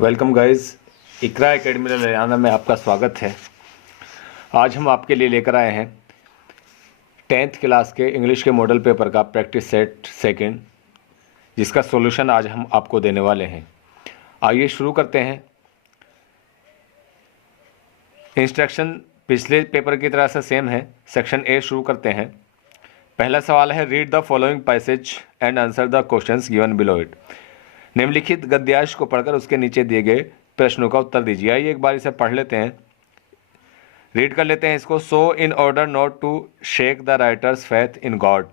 Welcome guys, इकरा academy Ludhiana में आपका स्वागत है। आज हम आपके लिए लेकर आए हैं 10th क्लास के इंग्लिश के मॉडल पेपर का प्रैक्टिस सेट सेकंड, जिसका सॉल्यूशन आज हम आपको देने वाले हैं। आइए शुरू करते हैं। इंस्ट्रक्शन पिछले पेपर की तरह से सेम है। सेक्शन ए शुरू करते हैं। पहला सवाल है, read the following passage and answer the questions given below it. निम्नलिखित गद्यांश को पढ़कर उसके नीचे दिए गए प्रश्नों का उत्तर दीजिए। आइए एक बार इसे पढ़ लेते हैं, रीड कर लेते हैं इसको। So in order not to shake the writer's faith in God,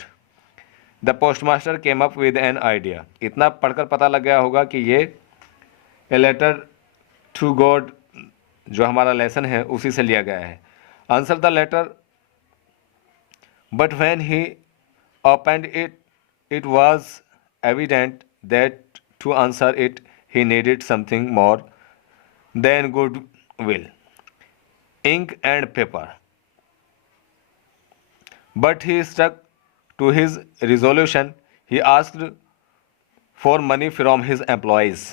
the postmaster came up with an idea. इतना पढ़कर पता लग गया होगा कि ये ए लेटर टू गॉड जो हमारा लेसन है उसी से लिया गया है। Answer the letter, but when he opened it, it was evident that to answer it he needed something more than goodwill, ink and paper. But he stuck to his resolution. He asked for money from his employees.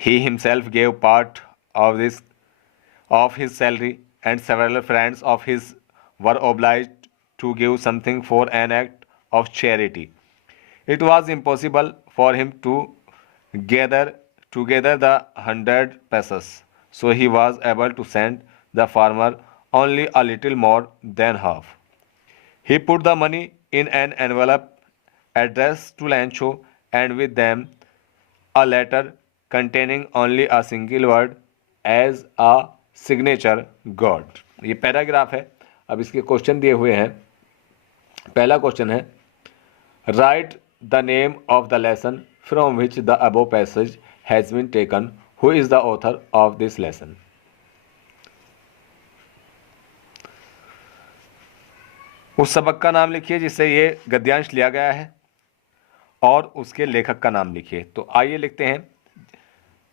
He himself gave part of his salary, and several friends of his were obliged to give something for an act of charity. It was impossible for him to gather together the 100 pesos, so he was able to send the farmer only a little more than half. He put the money in an envelope addressed to Lancho, and with them a letter containing only a single word as a signature, God. ये paragraph है। अब इसके question दिए हुए हैं। पहला question है, right the name of the lesson from which the above passage has been taken. Who is the author of this lesson? उस सबक का नाम लिखिए जिससे ये गद्यांश लिया गया है और उसके लेखक का नाम लिखिए। तो आइए लिखते हैं।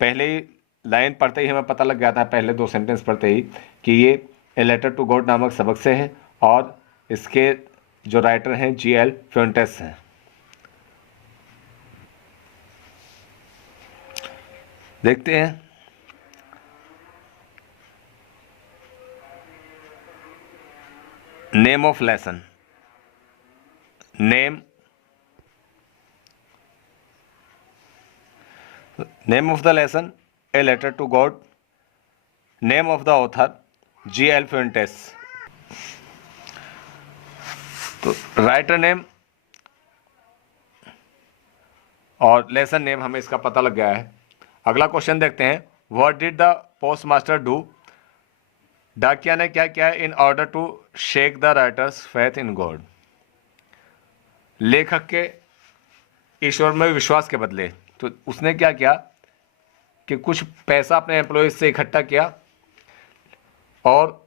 पहले ही लाइन पढ़ते ही हमें पता लग गया था, पहले दो सेंटेंस पढ़ते ही, कि ये ए लेटर टू गॉड नामक सबक से है और इसके जो राइटर हैं G.L. फ्यूंटेस हैं। देखते हैं। Name of lesson, name of the lesson a letter to God, name of the author G.L. Fuentes. तो राइटर नेम और लेसन नेम हमें इसका पता लग गया है। अगला क्वेश्चन देखते हैं। What did the postmaster do, डाकिया ने क्या किया in order to shake the writer's faith in God, लेखक के ईश्वर में विश्वास के बदले। तो उसने क्या किया कि कुछ पैसा अपने एम्प्लॉयज से इकट्ठा किया और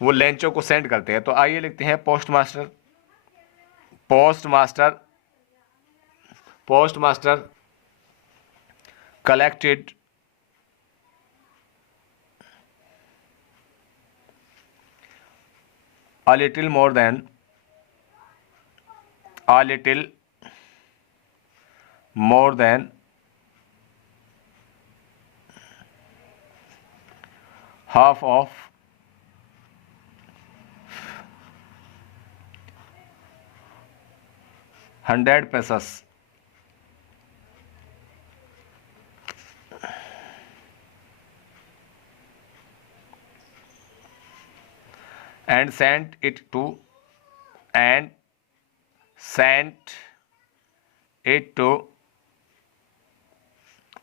वो लेंचो को सेंड करते हैं। तो आइए लिखते हैं, postmaster collected a little more than half of 100 pesos and sent it to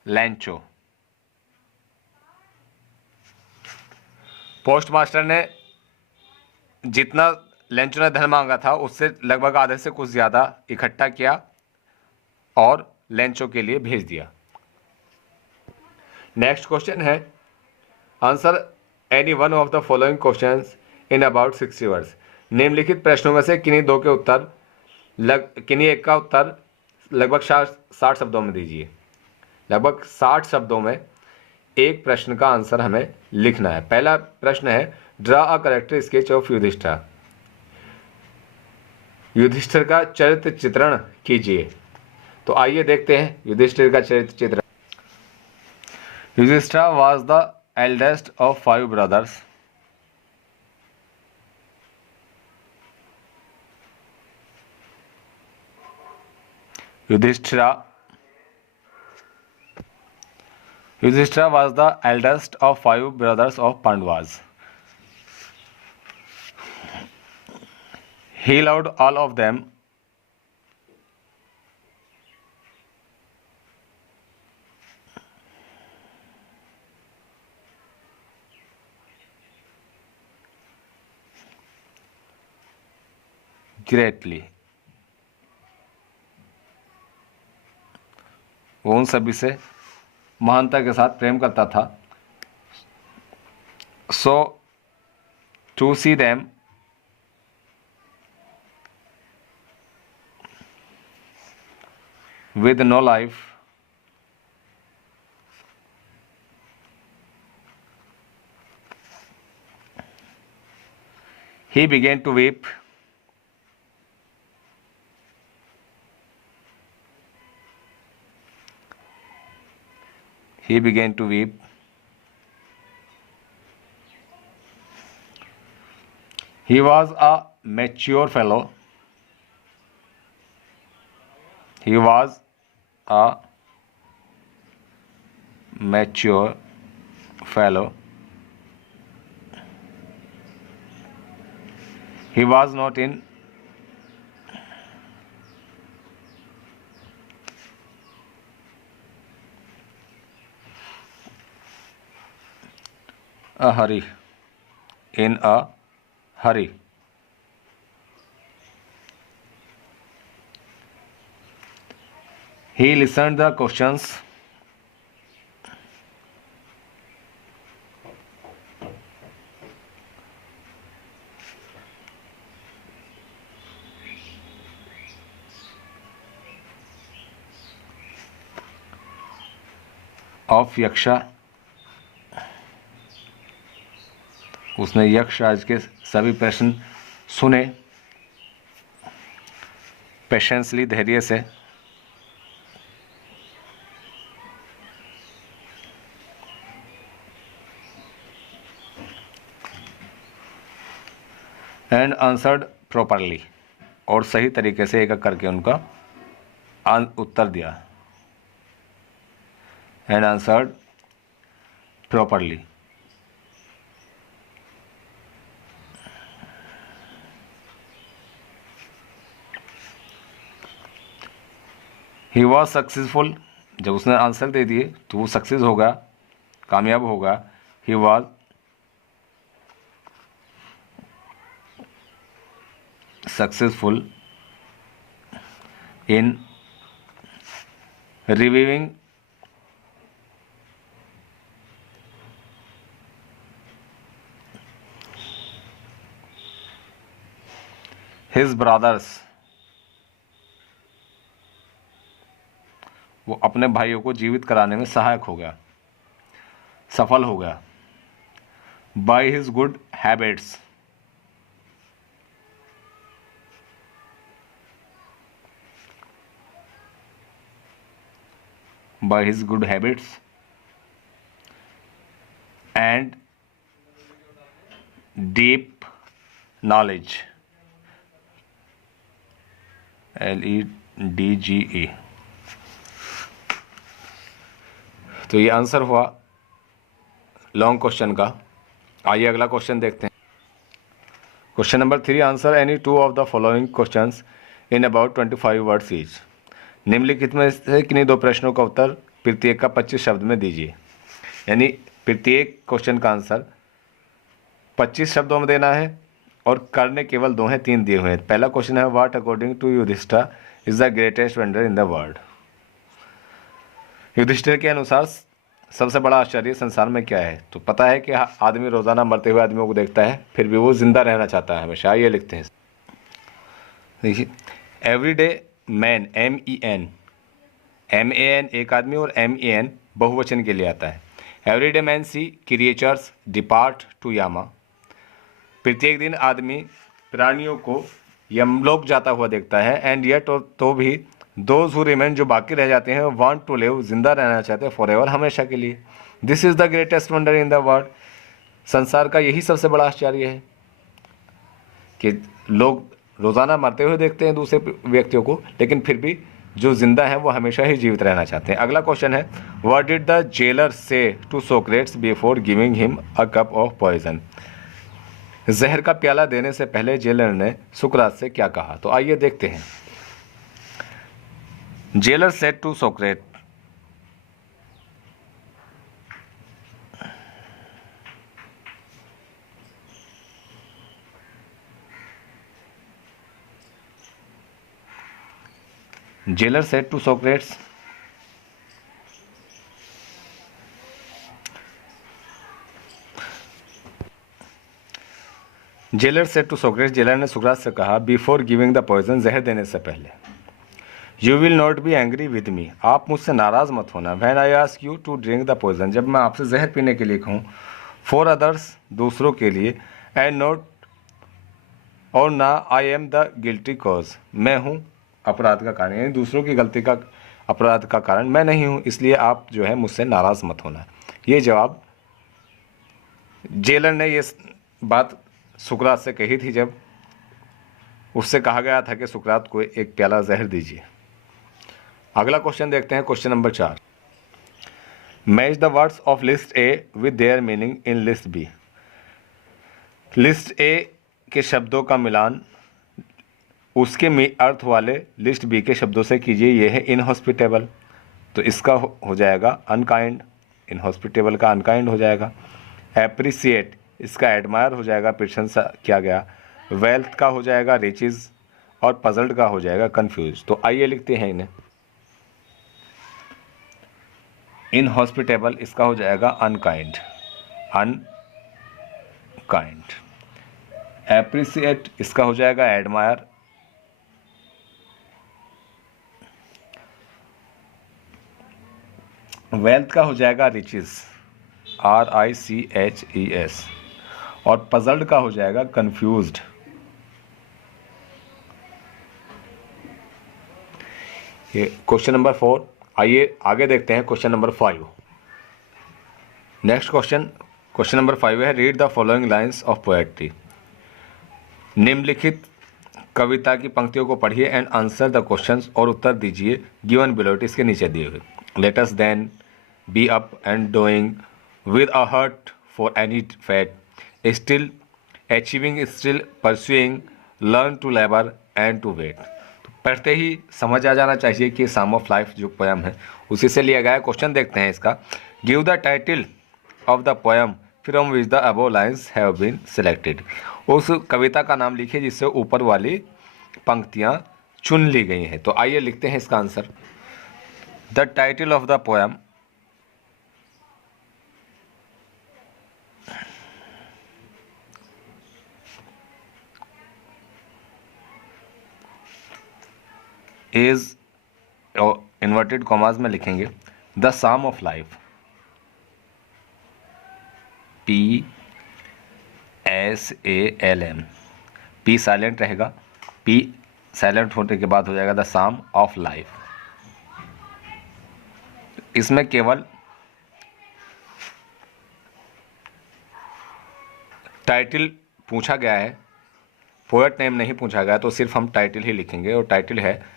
Lancho. Postmaster ने जितना लेंचो ने धन मांगा था उससे लगभग आधे से कुछ ज़्यादा इकट्ठा किया और लेंचो के लिए भेज दिया। नेक्स्ट क्वेश्चन है, answer any one of the following questions in about 60 words. निम्नलिखित प्रश्नों में से किन्हीं एक का उत्तर लगभग 60 शब्दों में दीजिए। लगभग 60 शब्दों में एक प्रश्न का आंसर हमें लिखना है। पहला प्रश्न है, draw a character sketch of Yudhishthira. Yudhishthira का चरित्र चित्रण कीजिए। तो आइए देखते हैं युधिष्ठिर का चित्र। Yudhishthira was the eldest of 5 brothers. Yudhishthira was the eldest of 5 brothers of Pandavas. He loved all of them greatly. वो उन सभी से महानता के साथ प्रेम करता था। So to see them with no life, he began to weep. He began to weep. He was a mature fellow. He was a mature fellow. He was not in a hurry. In a hurry. He listened the questions of Yaksha. उसने यक्षराज के सभी प्रश्न सुने patiently, धैर्य से। And answered properly, और सही तरीके से एक एक करके उनका उत्तर दिया। And answered properly. He was successful, जब उसने आंसर दे दिए तो वो सक्सेस होगा, कामयाब होगा। He was successful in reviving his brothers. वो अपने भाइयों को जीवित कराने में सहायक हो गया, सफल हो गया। By his good habits, by his good habits and deep knowledge, LEDGE। तो ये आंसर हुआ लॉन्ग क्वेश्चन का। आइए अगला क्वेश्चन देखते हैं। Question number 3, answer any 2 of the following questions in about 25 words each. निम्नलिखित में से किन्हीं 2 प्रश्नों का उत्तर प्रत्येक का 25 शब्द में दीजिए। यानी प्रत्येक क्वेश्चन का आंसर 25 शब्दों में देना है और करने केवल 2 हैं, 3 दिए हुए हैं। पहला क्वेश्चन है, what according to Yudhishthira is the greatest wonder in the world. Yudhishthira के अनुसार सबसे बड़ा आश्चर्य संसार में क्या है। तो पता है कि आदमी रोजाना मरते हुए आदमियों को देखता है, फिर भी वो जिंदा रहना चाहता है हमेशा। ये लिखते हैं, देखिए, एवरीडे मैन, MEN एक आदमी और MEN बहुवचन के लिए आता है। Every day man see creatures depart to Yama. प्रत्येक दिन आदमी प्राणियों को यमलोक जाता हुआ देखता है। एंड येट, तो भी दोज हु रिमेन, जो बाकी रह जाते हैं, वांट टू लिव, जिंदा रहना चाहते हैं, फॉर एवर, हमेशा के लिए। This is the greatest wonder in the world, संसार का यही सबसे बड़ा आश्चर्य है कि लोग रोजाना मरते हुए देखते हैं दूसरे व्यक्तियों को, लेकिन फिर भी जो जिंदा है वो हमेशा ही जीवित रहना चाहते हैं। अगला क्वेश्चन है, what did the jailer say to Socrates before giving him a cup of poison. जहर का प्याला देने से पहले जेलर ने सुकरात से क्या कहा? तो आइए देखते हैं। Jailer said to Socrates, Jailer said to Socrates, jailer ने सुकरात से कहा, बिफोर गिविंग द पॉइजन, जहर देने से पहले, you will not be angry with me, आप मुझसे नाराज मत होना। When I ask you to drink the poison, जब मैं आपसे जहर पीने के लिए कहूँ, फॉर अदर्स, दूसरों के लिए, एंड नॉट, और ना, I am the guilty cause, मैं हूँ अपराध का कारण, यानी दूसरों की गलती का, अपराध का कारण मैं नहीं हूँ, इसलिए आप जो है मुझसे नाराज मत होना। ये जवाब जेलर ने ये बात सुकरात से कही थी जब उससे कहा गया था कि सुकरात को एक प्याला जहर दीजिए। अगला क्वेश्चन देखते हैं, question number 4। Match the words of list A with their meaning in list B. List A के शब्दों का मिलान उसके अर्थ वाले लिस्ट बी के शब्दों से कीजिए। यह है इनहॉस्पिटेबल, तो इसका हो जाएगा अनकाइंड, इनहॉस्पिटेबल का अनकाइंड हो जाएगा। एप्रिसिएट, इसका एडमायर हो जाएगा, प्रशंसा किया गया। वेल्थ का हो जाएगा रिचेज, और पजल्ड का हो जाएगा कंफ्यूज। तो आइए लिखते हैं इन्हें। इनहॉस्पिटेबल, इसका हो जाएगा अनकाइंड, अनकाइंड। एप्रिसिएट, इसका हो जाएगा एडमायर। वेल्थ का हो जाएगा रिचेस, RICHES, और पजल्ड का हो जाएगा कंफ्यूज्ड। ये क्वेश्चन नंबर 4। आइए आगे देखते हैं question number 5। Next question number 5 है, read the following lines of poetry. निम्नलिखित कविता की पंक्तियों को पढ़िए एंड आंसर द क्वेश्चंस, और उत्तर दीजिए गिवन बिलो, इसके नीचे दिए हुए। Let us then be up and doing with a heart for any fate, still achieving, still pursuing, learn to labour and to wait. तो पढ़ते ही समझ आ जाना चाहिए कि साम ऑफ लाइफ जो पोएम है उसी से लिया गया है। क्वेश्चन देखते हैं इसका, give the title of the poem from which the above lines have been selected. उस कविता का नाम लिखिए जिससे ऊपर वाली पंक्तियां चुन ली गई हैं। तो आइए लिखते हैं इसका answer. The title of the poem is, inverted commas में लिखेंगे, the psalm of life, PSALM, P silent रहेगा, P साइलेंट होने के बाद हो जाएगा द साम ऑफ लाइफ। इसमें केवल टाइटल पूछा गया है, पोएट नेम नहीं पूछा गया, तो सिर्फ हम टाइटल ही लिखेंगे, और टाइटल है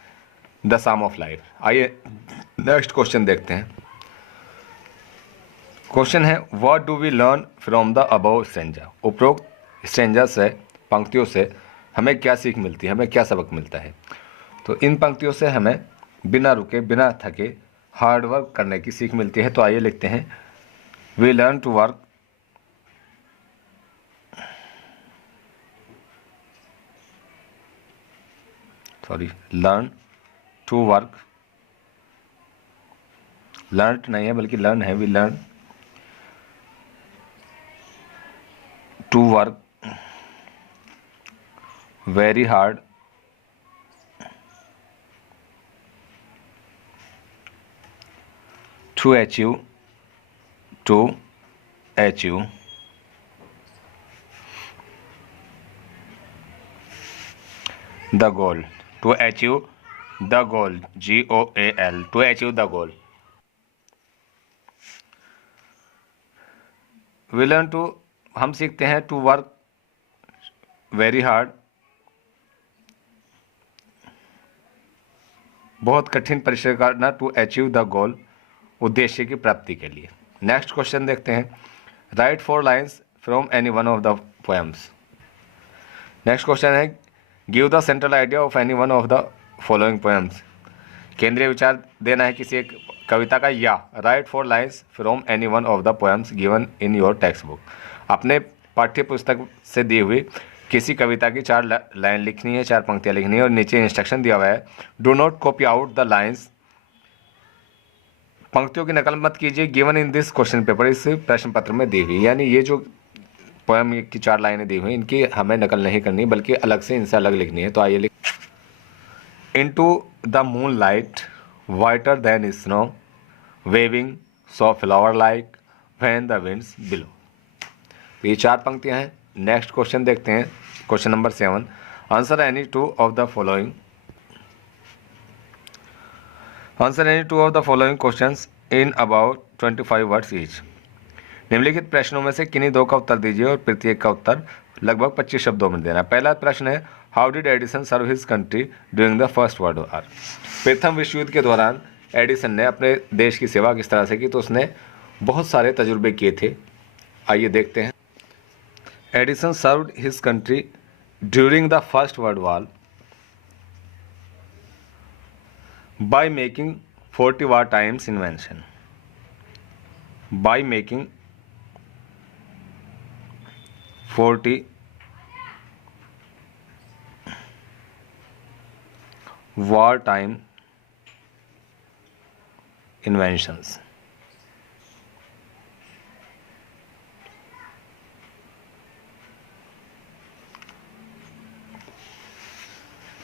द साम ऑफ लाइफ। आइए नेक्स्ट क्वेश्चन देखते हैं। क्वेश्चन है, what do we learn from the above stanza. उपरोक्त स्ट्रेंजा से, पंक्तियों से हमें क्या सीख मिलती है, हमें क्या सबक मिलता है। तो इन पंक्तियों से हमें बिना रुके, बिना थके हार्ड वर्क करने की सीख मिलती है। तो आइए लिखते हैं, we learn to work learn to work, learn नहीं है बल्कि लर्न है, we learn to work very hard to achieve the goal, to achieve the goal, GOAL, to achieve the goal. We learn to, हम सीखते हैं to work very hard, बहुत कठिन परिश्रम करना, टू अचीव द गोल, उद्देश्य की प्राप्ति के लिए। नेक्स्ट क्वेश्चन देखते हैं, write 4 lines from any one of the poems. Next question है, give the central idea of any one of the following poems. केंद्रीय विचार देना है किसी एक कविता का, या write 4 lines from any one of the poems given in your textbook. अपने पाठ्य पुस्तक से दी हुई किसी कविता की 4 लाइन लिखनी है, 4 पंक्तियाँ लिखनी है, और नीचे इंस्ट्रक्शन दिया हुआ है, do not copy out the lines, पंक्तियों की नकल मत कीजिए, given in this question paper, इस प्रश्न पत्र में दी हुई। यानी ये जो पोएम की 4 लाइनें दी हुई इनकी हमें नकल नहीं करनी, बल्कि अलग से इनसे अलग लिखनी है। तो आइए लिख, into the moonlight whiter than snow waving so flower like when the winds blow. ये 4 पंक्तियां हैं। नेक्स्ट क्वेश्चन देखते हैं, question number 7, answer any 2 of the following, answer any 2 of the following questions in about 25 words each. निम्नलिखित प्रश्नों में से किन्हीं 2 का उत्तर दीजिए और प्रत्येक का उत्तर लगभग 25 शब्दों में देना। पहला प्रश्न है, how did Edison serve his country during the First World War. प्रथम विश्व युद्ध के दौरान एडिसन ने अपने देश की सेवा किस तरह से की, तो उसने बहुत सारे तजुर्बे किए थे। आइए देखते हैं, Edison served his country during the First World war by making 40 war times invention, by making 40 war time inventions।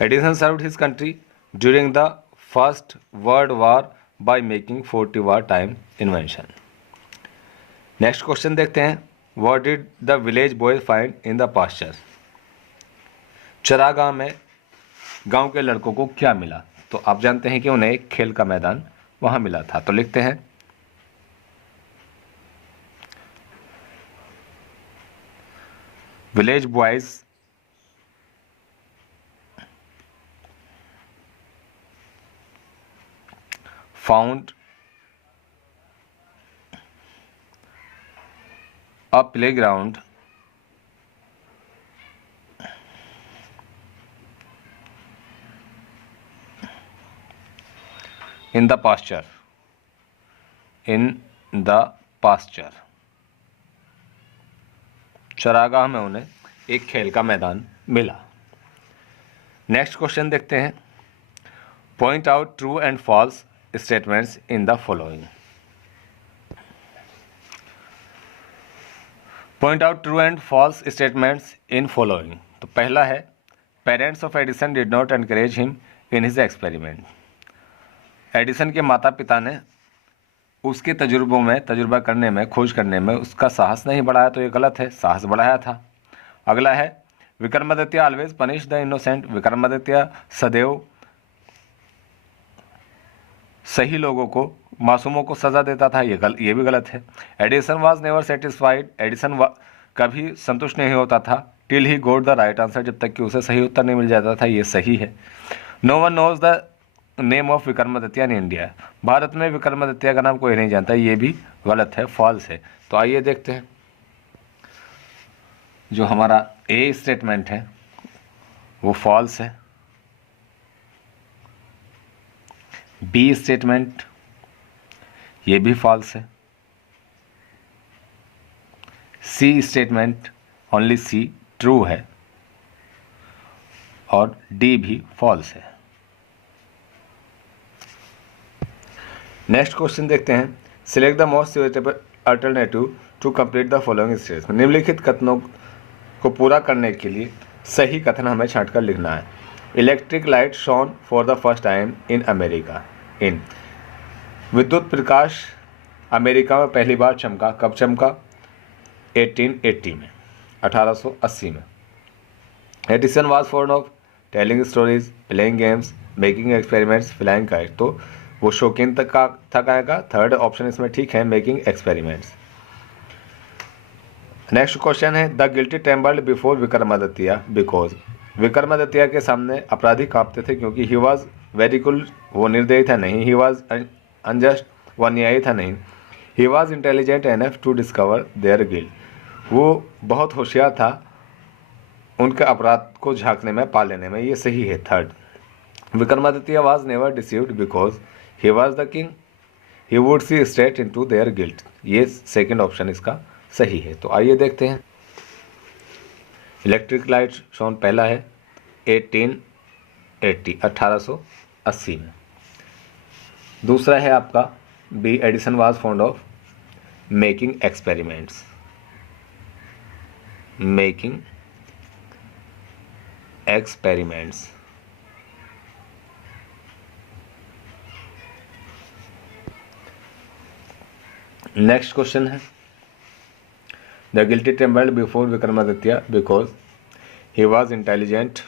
Edison served his country during the First World War by making 40 war time invention. Next question देखते हैं, what did the village boys find in the pasture. चरागाह में गांव के लड़कों को क्या मिला, तो आप जानते हैं कि उन्हें एक खेल का मैदान वहां मिला था। तो लिखते हैं, village boys found a playground in the pasture, in the pasture। चरागाह में उन्हें एक खेल का मैदान मिला। नेक्स्ट क्वेश्चन देखते हैं, point out true and false statements in the following. Point out true and false statements in following. तो पहला है, parents of Edison did not encourage him in his experiment. एडिसन के माता पिता ने उसके तजुर्बा करने में, खोज करने में उसका साहस नहीं बढ़ाया, तो ये गलत है, साहस बढ़ाया था। अगला है, Vikramaditya always punish the innocent. Vikramaditya सदैव सही लोगों को, मासूमों को सज़ा देता था, ये भी गलत है। Edison was never satisfied. Edison कभी संतुष्ट नहीं होता था, till he goat the right answer, जब तक कि उसे सही उत्तर नहीं मिल जाता था, ये सही है। No one knows the name of Vikramaditya in India. भारत में विक्रमादित्य का नाम कोई नहीं जानता, ये भी गलत है, फॉल्स है। तो आइए देखते हैं, जो हमारा ए स्टेटमेंट है वो फॉल्स है, बी स्टेटमेंट ये भी फॉल्स है, सी स्टेटमेंट ओनली सी ट्रू है, और डी भी फॉल्स है। नेक्स्ट क्वेश्चन देखते हैं, select the most suitable alternative to complete the following statement. निम्नलिखित कथनों को पूरा करने के लिए सही कथन हमें छांटकर लिखना है। Electric light shone for the first time in America. इन विद्युत प्रकाश अमेरिका में पहली बार चमका। कब चमका? 1880 में, 1880 में। Edison was fond of telling stories, playing games making experiments, flying kite, तो वो शौकीन तक आएगा। थर्ड ऑप्शन इसमें ठीक है, मेकिंग एक्सपेरिमेंट्स। नेक्स्ट क्वेश्चन है, the guilty trembled before Vikramaditya because, Vikramaditya के सामने अपराधी कांपते थे क्योंकि ही वॉज वेरी कूल, वो निर्दयी था नहीं, ही वॉज अनजस्ट, वह न्यायी था नहीं, he was intelligent enough to discover their guilt, वो बहुत होशियार था उनके अपराध को झांकने में, पा लेने में, ये सही है third. Vikramaditya was never deceived because he was the king, he would see straight into their guilt, ये सेकेंड ऑप्शन इसका सही है। तो आइए देखते हैं। इलेक्ट्रिक लाइट शोन पहला है 1880 में। दूसरा है आपका B, Edison was fond of making experiments, making experiments. Next question है, the guilty trembled before Vikramaditya because he was intelligent,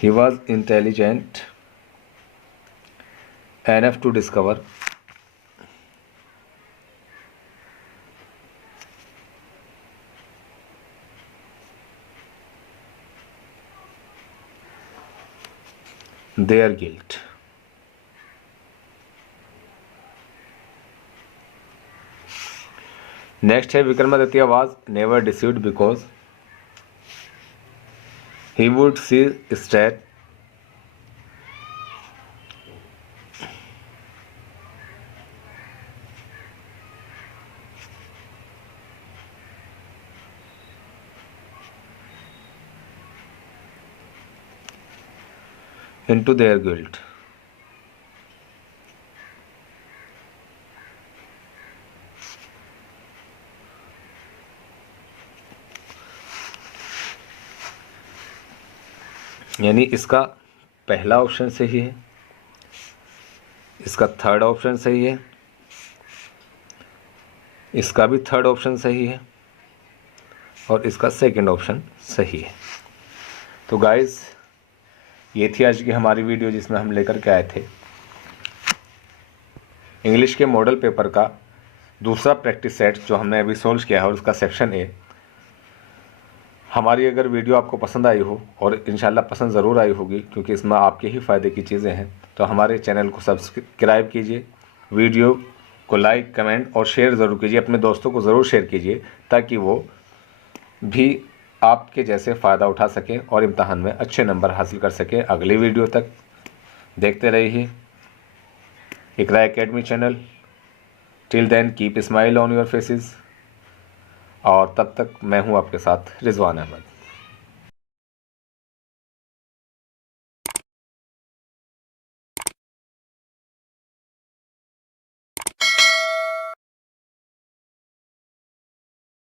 he was intelligent enough to discover their guilt। Next है, Vikramaditya was never deceived because he would see straight into their guilt। यानी इसका पहला option सही है, इसका third option सही है, इसका भी थर्ड ऑप्शन सही है और इसका सेकंड ऑप्शन सही है। तो गाइस, ये थी आज की हमारी वीडियो जिसमें हम लेकर के आए थे इंग्लिश के मॉडल पेपर का दूसरा प्रैक्टिस सेट जो हमने अभी सोल्व किया है और उसका सेक्शन ए। हमारी अगर वीडियो आपको पसंद आई हो, और इंशाल्लाह पसंद ज़रूर आई होगी क्योंकि इसमें आपके ही फ़ायदे की चीज़ें हैं, तो हमारे चैनल को सब्सक्राइब कीजिए, वीडियो को लाइक, कमेंट और शेयर ज़रूर कीजिए, अपने दोस्तों को ज़रूर शेयर कीजिए ताकि वो भी आपके जैसे फ़ायदा उठा सके और इम्तहान में अच्छे नंबर हासिल कर सके। अगली वीडियो तक देखते रहिए Iqra academy channel. Till then keep smile on your faces, और तब तक मैं हूं आपके साथ रिजवान अहमद।